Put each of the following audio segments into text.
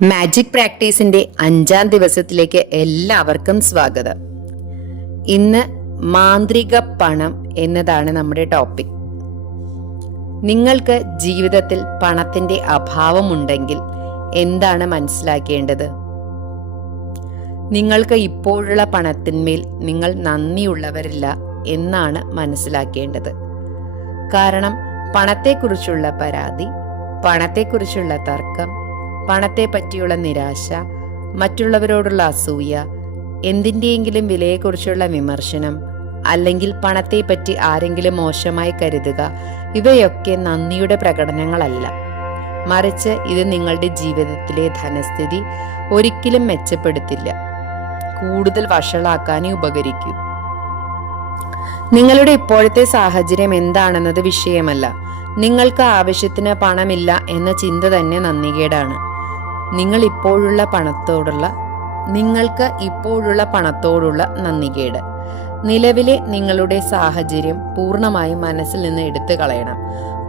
Magic പ്രാക്ടീസിന്റെ 5-ാം ദിവസത്തിലേക്ക് എല്ലാവർക്കും സ്വാഗതം. ഇന്ന് മാന്ത്രിക പണം എന്നതാണ് നമ്മുടെ ടോപ്പിക്. നിങ്ങൾക്ക് ജീവിതത്തിൽ പണത്തിന്റെ അഭാവമുണ്ടെങ്കിൽ എന്താണ് മനസ്സിലാക്കേണ്ടത്? നിങ്ങൾക്ക് ഇപ്പോഴുള്ള പണത്തിന്മേൽ നിങ്ങൾ നന്ദിയുള്ളവരില്ല എന്നാണ് മനസ്സിലാക്കേണ്ടത്. കാരണം പണത്തെക്കുറിച്ചുള്ള പരാതി, പണത്തെക്കുറിച്ചുള്ള തർക്കം, പണത്തെ പറ്റിയുള്ള നിരാശ, മറ്റുള്ളവരോടുള്ള അസൂയ, എന്തിൻ്റെയെങ്കിലും വിലയെക്കുറിച്ചുള്ള വിമർശനം, അല്ലെങ്കിൽ പണത്തെപ്പറ്റി ആരെങ്കിലും മോശമായി കരുതുക, ഇവയൊക്കെ നന്ദിയുടെ പ്രകടനങ്ങളല്ല. മറിച്ച് ഇത് നിങ്ങളുടെ ജീവിതത്തിലെ ധനസ്ഥിതി ഒരിക്കലും മെച്ചപ്പെടുത്തില്ല, കൂടുതൽ വഷളാക്കാനേ ഉപകരിക്കൂ. നിങ്ങളുടെ ഇപ്പോഴത്തെ സാഹചര്യം എന്താണെന്നത് വിഷയമല്ല. നിങ്ങൾക്ക് ആവശ്യത്തിന് പണമില്ല എന്ന ചിന്ത തന്നെ നന്ദികേടാണ്. നിങ്ങൾക്ക് ഇപ്പോഴുള്ള പണത്തോടുള്ള നന്ദികേട്. നിലവിലെ നിങ്ങളുടെ സാഹചര്യം പൂർണ്ണമായും മനസ്സിൽ നിന്ന് എടുത്തു കളയണം.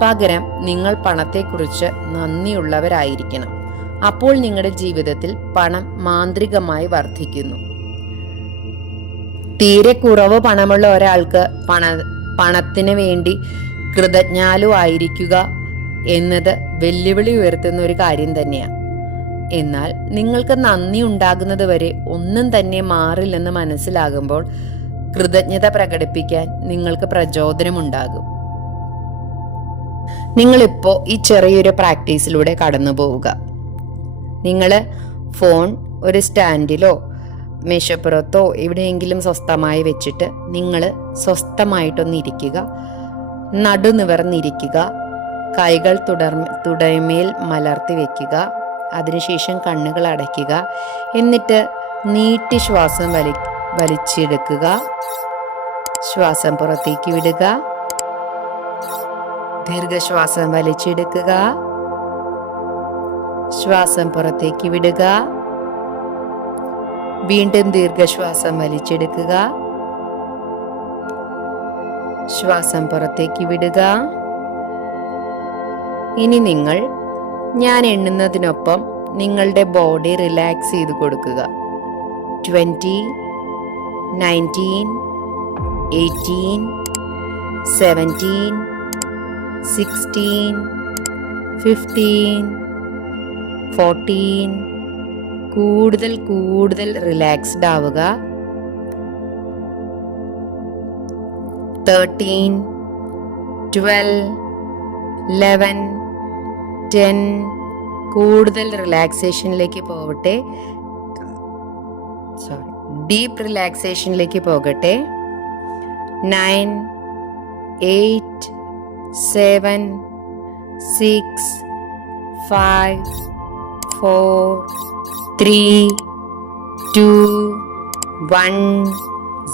പകരം നിങ്ങൾ പണത്തെക്കുറിച്ച് നന്ദിയുള്ളവരായിരിക്കണം. അപ്പോൾ നിങ്ങളുടെ ജീവിതത്തിൽ പണം മാന്ത്രികമായി വർദ്ധിക്കുന്നു. തീരെ കുറവ് പണമുള്ള ഒരാൾക്ക് പണത്തിന് വേണ്ടി കൃതജ്ഞാലു ആയിരിക്കുക എന്നത് വെല്ലുവിളി ഉയർത്തുന്ന ഒരു കാര്യം തന്നെയാണ്. എന്നാൽ നിങ്ങൾക്ക് നന്ദി ഉണ്ടാകുന്നത് വരെ ഒന്നും തന്നെ മാറില്ലെന്ന് മനസ്സിലാകുമ്പോൾ കൃതജ്ഞത പ്രകടിപ്പിക്കാൻ നിങ്ങൾക്ക് പ്രചോദനമുണ്ടാകും. നിങ്ങളിപ്പോ ഈ ചെറിയൊരു പ്രാക്ടീസിലൂടെ കടന്നു പോവുക. നിങ്ങൾ ഫോൺ ഒരു സ്റ്റാൻഡിലോ മേശപ്പുറത്തോ എവിടെയെങ്കിലും സ്വസ്ഥമായി വെച്ചിട്ട് നിങ്ങൾ സ്വസ്ഥമായിട്ടൊന്നിരിക്കുക. നടുനിവർന്നിരിക്കുക. കൈകൾ തുടമേൽ മലർത്തി വെക്കുക. അതിനുശേഷം കണ്ണുകൾ അടയ്ക്കുക. എന്നിട്ട് നീട്ടി ശ്വാസം വലിച്ചെടുക്കുക. ശ്വാസം പുറത്തേക്ക് വിടുക. ദീർഘശ്വാസം വലിച്ചെടുക്കുക. ശ്വാസം പുറത്തേക്ക് വിടുക. വീണ്ടും ദീർഘശ്വാസം വലിച്ചെടുക്കുക. ശ്വാസം പുറത്തേക്ക് വിടുക. ഇനി നിങ്ങൾ ഞാൻ എണ്ണുന്നതിനൊപ്പം നിങ്ങളുടെ ബോഡി റിലാക്സ് ചെയ്ത് കൊടുക്കുക. 20, 19, 18, 17, 16, 15, 14. കൂടുതൽ റിലാക്സ്ഡ് ആവുക. 13, 12, 11, 10. കൂടുതൽ റിലാക്സേഷനിലേക്ക് പോകട്ടെ. ഡീപ്പ് റിലാക്സേഷനിലേക്ക് പോകട്ടെ. 9, 8, 7, 6, 5, 4, 3, 2, 1,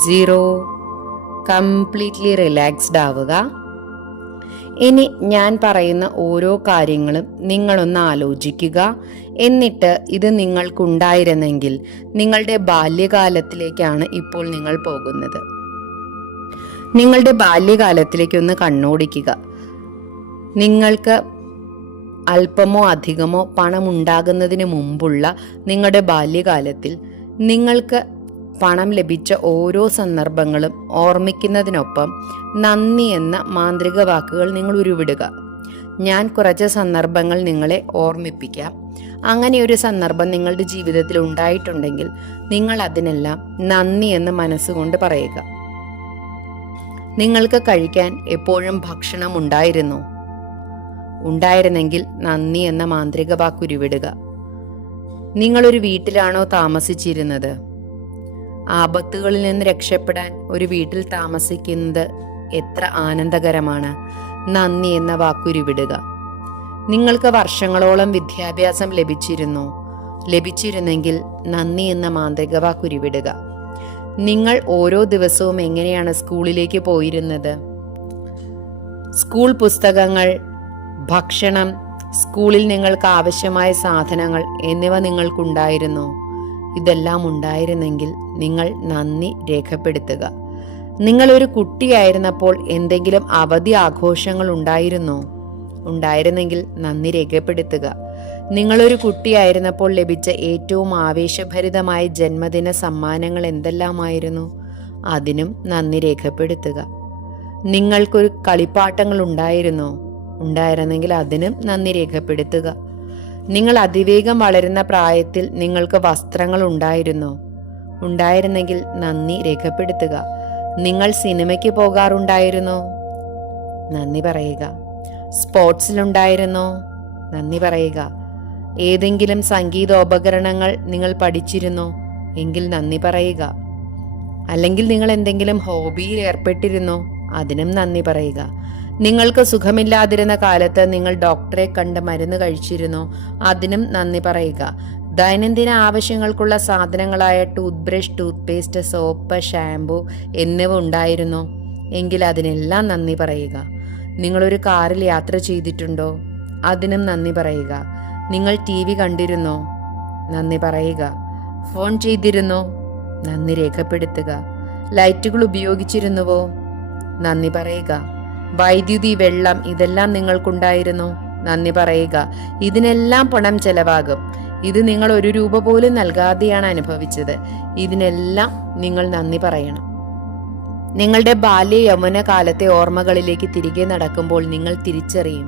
0. കംപ്ലീറ്റ്ലി റിലാക്സ്ഡ് ആവുക. ഇനി ഞാൻ പറയുന്ന ഓരോ കാര്യങ്ങളും നിങ്ങളൊന്ന് ആലോചിക്കുക. എന്നിട്ട് ഇത് നിങ്ങൾക്കുണ്ടായിരുന്നെങ്കിൽ നിങ്ങളുടെ ബാല്യകാലത്തിലേക്കാണ് ഇപ്പോൾ നിങ്ങൾ പോകുന്നത്. നിങ്ങളുടെ ബാല്യകാലത്തിലേക്കൊന്ന് കണ്ണോടിക്കുക. നിങ്ങൾക്ക് അല്പമോ അധികമോ പണം ഉണ്ടാകുന്നതിന് മുമ്പുള്ള നിങ്ങളുടെ ബാല്യകാലത്തിൽ നിങ്ങൾക്ക് പണം ലഭിച്ച ഓരോ സന്ദർഭങ്ങളും ഓർമ്മിക്കുന്നതിനൊപ്പം നന്ദി എന്ന മാന്ത്രിക വാക്കുകൾ നിങ്ങൾ ഉരുവിടുക. ഞാൻ കുറച്ച് സന്ദർഭങ്ങൾ നിങ്ങളെ ഓർമ്മിപ്പിക്കാം. അങ്ങനെ ഒരു സന്ദർഭം നിങ്ങളുടെ ജീവിതത്തിൽ ഉണ്ടായിട്ടുണ്ടെങ്കിൽ നിങ്ങൾ അതിനെല്ലാം നന്ദി എന്ന് മനസ്സുകൊണ്ട് പറയുക. നിങ്ങൾക്ക് കഴിക്കാൻ എപ്പോഴും ഭക്ഷണം ഉണ്ടായിരുന്നെങ്കിൽ നന്ദി എന്ന മാന്ത്രിക വാക്ക് ഉരുവിടുക. നിങ്ങളൊരു വീട്ടിലാണോ താമസിച്ചിരുന്നത്? ആപത്തുകളിൽ നിന്ന് രക്ഷപ്പെടാൻ ഒരു വീട്ടിൽ താമസിക്കുന്നത് എത്ര ആനന്ദകരമാണ്. നന്ദി എന്ന വാക്കുരുവിടുക. നിങ്ങൾക്ക് വർഷങ്ങളോളം വിദ്യാഭ്യാസം ലഭിച്ചിരുന്നെങ്കിൽ നന്ദി എന്ന മാന്ത്രിക വാക്കുരുവിടുക. നിങ്ങൾ ഓരോ ദിവസവും എങ്ങനെയാണ് സ്കൂളിലേക്ക് പോയിരുന്നത്? സ്കൂൾ പുസ്തകങ്ങൾ, ഭക്ഷണം, സ്കൂളിൽ നിങ്ങൾക്ക് ആവശ്യമായ സാധനങ്ങൾ എന്നിവ നിങ്ങൾക്കുണ്ടായിരുന്നോ? ഇതെല്ലാം ഉണ്ടായിരുന്നെങ്കിൽ നിങ്ങൾ നന്ദി രേഖപ്പെടുത്തുക. നിങ്ങളൊരു കുട്ടിയായിരുന്നപ്പോൾ എന്തെങ്കിലും അവധി ആഘോഷങ്ങൾ ഉണ്ടായിരുന്നെങ്കിൽ നന്ദി രേഖപ്പെടുത്തുക. നിങ്ങളൊരു കുട്ടിയായിരുന്നപ്പോൾ ലഭിച്ച ഏറ്റവും ആവേശഭരിതമായ ജന്മദിന സമ്മാനങ്ങൾ എന്തെല്ലാമായിരുന്നു? അതിനും നന്ദി രേഖപ്പെടുത്തുക. നിങ്ങൾക്കൊരു കളിപ്പാട്ടങ്ങൾ ഉണ്ടായിരുന്നോ? ഉണ്ടായിരുന്നെങ്കിൽ അതിനും നന്ദി രേഖപ്പെടുത്തുക. നിങ്ങൾ അതിവേഗം വളരുന്ന പ്രായത്തിൽ നിങ്ങൾക്ക് വസ്ത്രങ്ങൾ ഉണ്ടായിരുന്നോ? ഉണ്ടായിരുന്നെങ്കിൽ നന്ദി രേഖപ്പെടുത്തുക. നിങ്ങൾ സിനിമയ്ക്ക് പോകാറുണ്ടായിരുന്നോ? നന്ദി പറയുക. സ്പോർട്സിലുണ്ടായിരുന്നോ? നന്ദി പറയുക. ഏതെങ്കിലും സംഗീതോപകരണങ്ങൾ നിങ്ങൾ പഠിച്ചിരുന്നോ? എങ്കിൽ നന്ദി പറയുക. അല്ലെങ്കിൽ നിങ്ങൾ എന്തെങ്കിലും ഹോബിയിൽ ഏർപ്പെട്ടിരുന്നോ? അതിനും നന്ദി പറയുക. നിങ്ങൾക്ക് സുഖമില്ലാതിരുന്ന കാലത്ത് നിങ്ങൾ ഡോക്ടറെ കണ്ട് മരുന്ന് കഴിച്ചിരുന്നോ? അതിനും നന്ദി പറയുക. ദൈനംദിന ആവശ്യങ്ങൾക്കുള്ള സാധനങ്ങളായ toothbrush, toothpaste, soap, shampoo എന്നിവ ഉണ്ടായിരുന്നോ? എങ്കിൽ അതിനെല്ലാം നന്ദി പറയുക. നിങ്ങളൊരു കാറിൽ യാത്ര ചെയ്തിട്ടുണ്ടോ? അതിനും നന്ദി പറയുക. നിങ്ങൾ TV കണ്ടിരുന്നോ? നന്ദി പറയുക. ഫോൺ ചെയ്തിരുന്നോ? നന്ദി രേഖപ്പെടുത്തുക. ലൈറ്റുകൾ ഉപയോഗിച്ചിരുന്നുവോ? നന്ദി പറയുക. വൈദ്യുതി, വെള്ളം ഇതെല്ലാം നിങ്ങൾക്കുണ്ടായിരുന്നോ? നന്ദി പറയുക. ഇതിനെല്ലാം പണം ചെലവാകും. ഇത് നിങ്ങൾ 1 രൂപ പോലും നൽകാതെയാണ് അനുഭവിച്ചത്. ഇതിനെല്ലാം നിങ്ങൾ നന്ദി പറയണം. നിങ്ങളുടെ ബാല്യ യൗവന കാലത്തെ ഓർമ്മകളിലേക്ക് തിരികെ നടക്കുമ്പോൾ നിങ്ങൾ തിരിച്ചറിയും,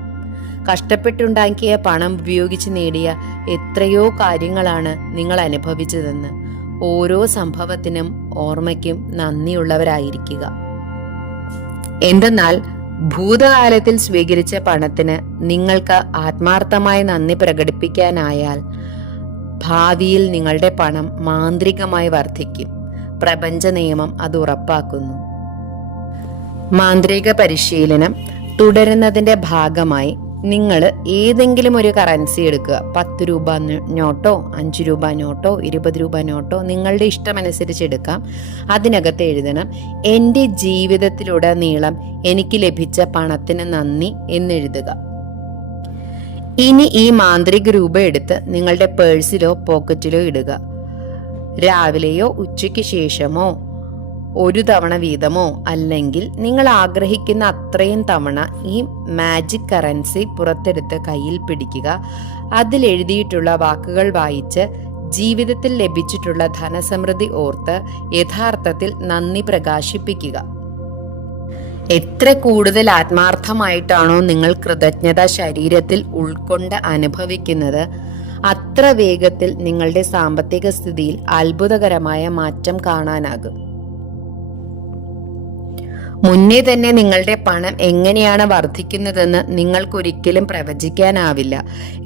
കഷ്ടപ്പെട്ടുണ്ടാക്കിയ പണം ഉപയോഗിച്ച് നേടിയ എത്രയോ കാര്യങ്ങളാണ് നിങ്ങൾ അനുഭവിച്ചതെന്ന്. ഓരോ സംഭവത്തിനും ഓർമ്മയ്ക്കും നന്ദിയുള്ളവരായിരിക്കുക. എന്തെന്നാൽ ഭൂതകാലത്തിൽ സ്വീകരിച്ച പണത്തിന് നിങ്ങൾക്ക് ആത്മാർത്ഥമായി നന്ദി പ്രകടിപ്പിക്കാനായാൽ ഭാവിയിൽ നിങ്ങളുടെ പണം മാന്ത്രികമായി വർദ്ധിക്കും. പ്രപഞ്ച നിയമം അത് ഉറപ്പാക്കുന്നു. മാന്ത്രിക പരിശീലനം തുടരുന്നതിന്റെ ഭാഗമായി നിങ്ങൾ ഏതെങ്കിലും ഒരു കറൻസി എടുക്കുക. 10 രൂപ നോട്ടോ, 5 രൂപ നോട്ടോ, 20 രൂപ നോട്ടോ, നിങ്ങളുടെ ഇഷ്ടമനുസരിച്ച് എടുക്കാം. അതിനകത്ത് എഴുതണം, എൻ്റെ ജീവിതത്തിലുടനീളം എനിക്ക് ലഭിച്ച പണത്തിന് നന്ദി എന്നെഴുതുക. ഇനി ഈ മാന്ത്രിക രൂപ എടുത്ത് നിങ്ങളുടെ പേഴ്സിലോ പോക്കറ്റിലോ ഇടുക. രാവിലെയോ ഉച്ചയ്ക്ക് ശേഷമോ 1 തവണ വീതമോ അല്ലെങ്കിൽ നിങ്ങൾ ആഗ്രഹിക്കുന്ന അത്രയും തവണ ഈ മാജിക് കറൻസി പുറത്തെടുത്ത് കയ്യിൽ പിടിക്കുക. അതിലെഴുതിയിട്ടുള്ള വാക്കുകൾ വായിച്ച് ജീവിതത്തിൽ ലഭിച്ചിട്ടുള്ള ധനസമൃദ്ധി ഓർത്ത് യഥാർത്ഥത്തിൽ നന്ദി പ്രകാശിപ്പിക്കുക. എത്ര കൂടുതൽ ആത്മാർത്ഥമായിട്ടാണോ നിങ്ങൾ കൃതജ്ഞത ശരീരത്തിൽ ഉൾക്കൊണ്ട് അനുഭവിക്കുന്നത്, അത്ര വേഗത്തിൽ നിങ്ങളുടെ സാമ്പത്തിക സ്ഥിതിയിൽ അത്ഭുതകരമായ മാറ്റം കാണാനാകും. മുന്നേ തന്നെ നിങ്ങളുടെ പണം എങ്ങനെയാണ് വർദ്ധിക്കുന്നതെന്ന് നിങ്ങൾക്കൊരിക്കലും പ്രവചിക്കാനാവില്ല.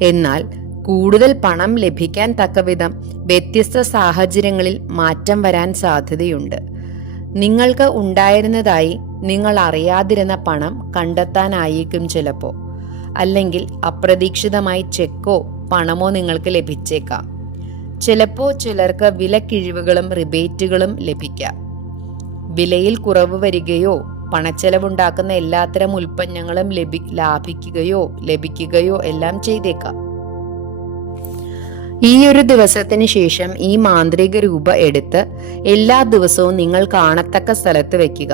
എന്നാൽ കൂടുതൽ പണം ലഭിക്കാൻ തക്കവിധം വ്യത്യസ്ത സാഹചര്യങ്ങളിൽ മാറ്റം വരാൻ സാധ്യതയുണ്ട്. നിങ്ങൾക്ക് ഉണ്ടായിരുന്നതായി നിങ്ങൾ അറിയാതിരുന്ന പണം കണ്ടെത്താനായേക്കും ചിലപ്പോൾ. അല്ലെങ്കിൽ അപ്രതീക്ഷിതമായി ചെക്കോ പണമോ നിങ്ങൾക്ക് ലഭിച്ചേക്കാം. ചിലപ്പോൾ ചിലർക്ക് വിലക്കിഴിവുകളും റിബേറ്റുകളും ലഭിക്കാം. വിലയിൽ കുറവ് വരികയോ പണച്ചെലവുണ്ടാക്കുന്ന എല്ലാത്തരം ഉൽപ്പന്നങ്ങളും ലഭിക്കുകയോ എല്ലാം ചെയ്തേക്കാം. ഈ ഒരു ദിവസത്തിന് ശേഷം ഈ മാന്ത്രിക രൂപ എടുത്ത് എല്ലാ ദിവസവും നിങ്ങൾ കാണത്തക്ക സ്ഥലത്ത് വെക്കുക.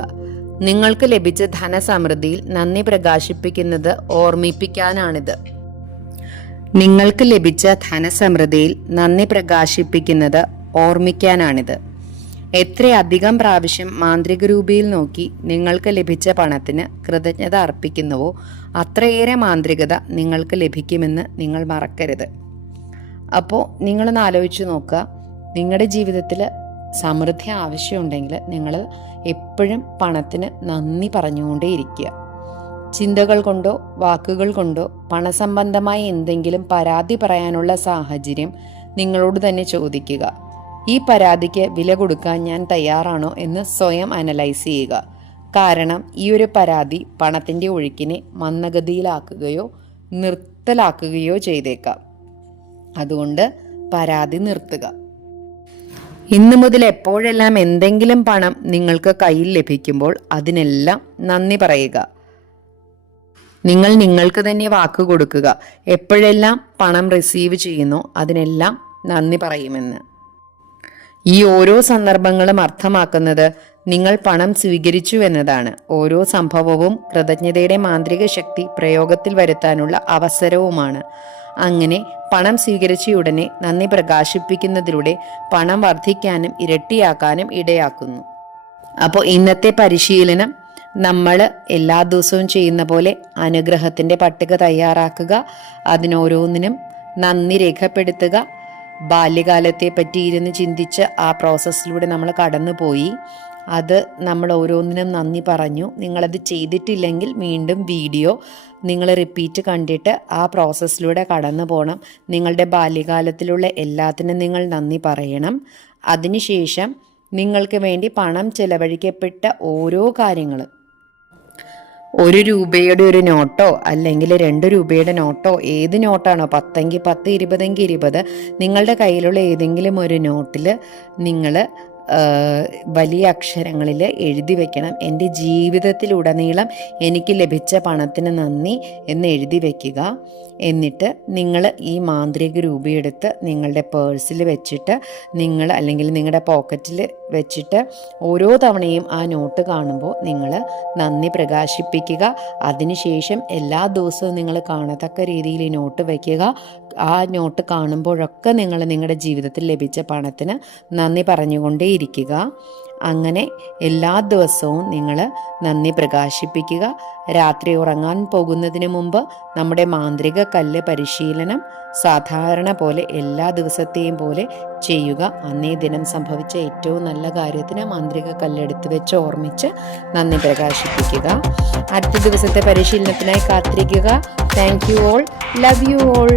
നിങ്ങൾക്ക് ലഭിച്ച ധനസമൃദ്ധിയിൽ നന്ദി പ്രകാശിപ്പിക്കുന്നത് ഓർമ്മിപ്പിക്കാനാണിത്. നിങ്ങൾക്ക് ലഭിച്ച ധനസമൃദ്ധിയിൽ നന്ദി പ്രകാശിപ്പിക്കുന്നത് ഓർമ്മിക്കാനാണിത്. എത്രയധികം പ്രാവശ്യം മാന്ത്രിക രൂപയിൽ നോക്കി നിങ്ങൾക്ക് ലഭിച്ച പണത്തിന് കൃതജ്ഞത അർപ്പിക്കുന്നുവോ അത്രയേറെ മാന്ത്രികത നിങ്ങൾക്ക് ലഭിക്കുമെന്ന് നിങ്ങൾ മറക്കരുത്. അപ്പോൾ നിങ്ങളൊന്ന് ആലോചിച്ച് നോക്കുക, നിങ്ങളുടെ ജീവിതത്തിൽ സമൃദ്ധി ആവശ്യമുണ്ടെങ്കിൽ നിങ്ങൾ എപ്പോഴും പണത്തിന് നന്ദി പറഞ്ഞുകൊണ്ടേയിരിക്കുക. ചിന്തകൾ കൊണ്ടോ വാക്കുകൾ കൊണ്ടോ പണസംബന്ധമായ എന്തെങ്കിലും പരാതി പറയാനുള്ള സാഹചര്യം നിങ്ങളോട് തന്നെ ചോദിക്കുക. ഈ പരാതിക്ക് വില കൊടുക്കാൻ ഞാൻ തയ്യാറാണോ എന്ന് സ്വയം അനലൈസ് ചെയ്യുക. കാരണം ഈ ഒരു പരാതി പണത്തിൻ്റെ ഒഴുക്കിനെ മന്ദഗതിയിലാക്കുകയോ നിർത്തലാക്കുകയോ ചെയ്തേക്കാം. അതുകൊണ്ട് പരാതി നിർത്തുക. ഇന്നു മുതൽ എപ്പോഴെല്ലാം എന്തെങ്കിലും പണം നിങ്ങൾക്ക് കയ്യിൽ ലഭിക്കുമ്പോൾ അതിനെല്ലാം നന്ദി പറയുക. നിങ്ങൾ നിങ്ങൾക്ക് തന്നെ വാക്ക് കൊടുക്കുക. എപ്പോഴെല്ലാം പണം റിസീവ് ചെയ്യുന്നോ അതിനെല്ലാം നന്ദി പറയുമെന്ന്. ഈ ഓരോ സന്ദർഭങ്ങളും അർത്ഥമാക്കുന്നത് നിങ്ങൾ പണം സ്വീകരിച്ചു എന്നതാണ്. ഓരോ സംഭവവും കൃതജ്ഞതയുടെ മാന്ത്രിക ശക്തി പ്രയോഗത്തിൽ വരുത്താനുള്ള അവസരവുമാണ്. അങ്ങനെ പണം സ്വീകരിച്ചയുടനെ നന്ദി പ്രകാശിപ്പിക്കുന്നതിലൂടെ പണം വർദ്ധിക്കാനും ഇരട്ടിയാക്കാനും ഇടയാക്കുന്നു. അപ്പോൾ ഇന്നത്തെ പരിശീലനം നമ്മൾ എല്ലാ ദിവസവും ചെയ്യുന്ന പോലെ അനുഗ്രഹത്തിൻ്റെ പട്ടിക തയ്യാറാക്കുക, അതിനോരോന്നിനും നന്ദി രേഖപ്പെടുത്തുക. ബാല്യകാലത്തെ പറ്റി ഇരുന്ന് ചിന്തിച്ച് ആ പ്രോസസ്സിലൂടെ നമ്മൾ കടന്നുപോയി. അത് നമ്മൾ ഓരോന്നിനും നന്ദി പറഞ്ഞു. നിങ്ങളത് ചെയ്തിട്ടില്ലെങ്കിൽ വീണ്ടും വീഡിയോ നിങ്ങൾ റിപ്പീറ്റ് കണ്ടിട്ട് ആ പ്രോസസ്സിലൂടെ കടന്നു പോകണം. നിങ്ങളുടെ ബാല്യകാലത്തിലുള്ള എല്ലാത്തിനും നിങ്ങൾ നന്ദി പറയണം. അതിനുശേഷം നിങ്ങൾക്ക് വേണ്ടി പണം ചെലവഴിക്കപ്പെട്ട ഓരോ കാര്യങ്ങളും, 1 രൂപയുടെ ഒരു നോട്ടോ അല്ലെങ്കിൽ 2 രൂപയുടെ നോട്ടോ, ഏത് നോട്ടാണോ, 10 എങ്കിൽ 10, 20 എങ്കിൽ 20, നിങ്ങളുടെ കയ്യിലുള്ള ഏതെങ്കിലും ഒരു നോട്ടിൽ നിങ്ങൾ വലിയ അക്ഷരങ്ങളിൽ എഴുതി വെക്കണം, എൻ്റെ ജീവിതത്തിലുടനീളം എനിക്ക് ലഭിച്ച പണത്തിന് നന്ദി എന്ന് എഴുതി വയ്ക്കുക. എന്നിട്ട് നിങ്ങൾ ഈ മാന്ത്രിക രൂപയെടുത്ത് നിങ്ങളുടെ പേഴ്സിൽ വെച്ചിട്ട് നിങ്ങൾ അല്ലെങ്കിൽ നിങ്ങളുടെ പോക്കറ്റിൽ വെച്ചിട്ട് ഓരോ തവണയും ആ നോട്ട് കാണുമ്പോൾ നിങ്ങൾ നന്ദി പ്രകാശിപ്പിക്കുക. അതിനുശേഷം എല്ലാ ദിവസവും നിങ്ങൾ കാണത്തക്ക രീതിയിൽ ഈ നോട്ട് വയ്ക്കുക. ആ നോട്ട് കാണുമ്പോഴൊക്കെ നിങ്ങൾ നിങ്ങളുടെ ജീവിതത്തിൽ ലഭിച്ച പണത്തിന് നന്ദി പറഞ്ഞുകൊണ്ടേയിരിക്കുക. അങ്ങനെ എല്ലാ ദിവസവും നിങ്ങൾ നന്ദി പ്രകാശിപ്പിക്കുക. രാത്രി ഉറങ്ങാൻ പോകുന്നതിന് മുമ്പ് നമ്മുടെ മാന്ത്രിക കല്ല് പരിശീലനം സാധാരണ പോലെ എല്ലാ ദിവസത്തെയും പോലെ ചെയ്യുക. അന്നേ ദിനം സംഭവിച്ച ഏറ്റവും നല്ല കാര്യത്തിന് മാന്ത്രിക കല്ലെടുത്ത് വെച്ച് ഓർമ്മിച്ച് നന്ദി പ്രകാശിപ്പിക്കുക. അടുത്ത ദിവസത്തെ പരിശീലനത്തിനായി കാത്തിരിക്കുക. Thank you all. Love you all.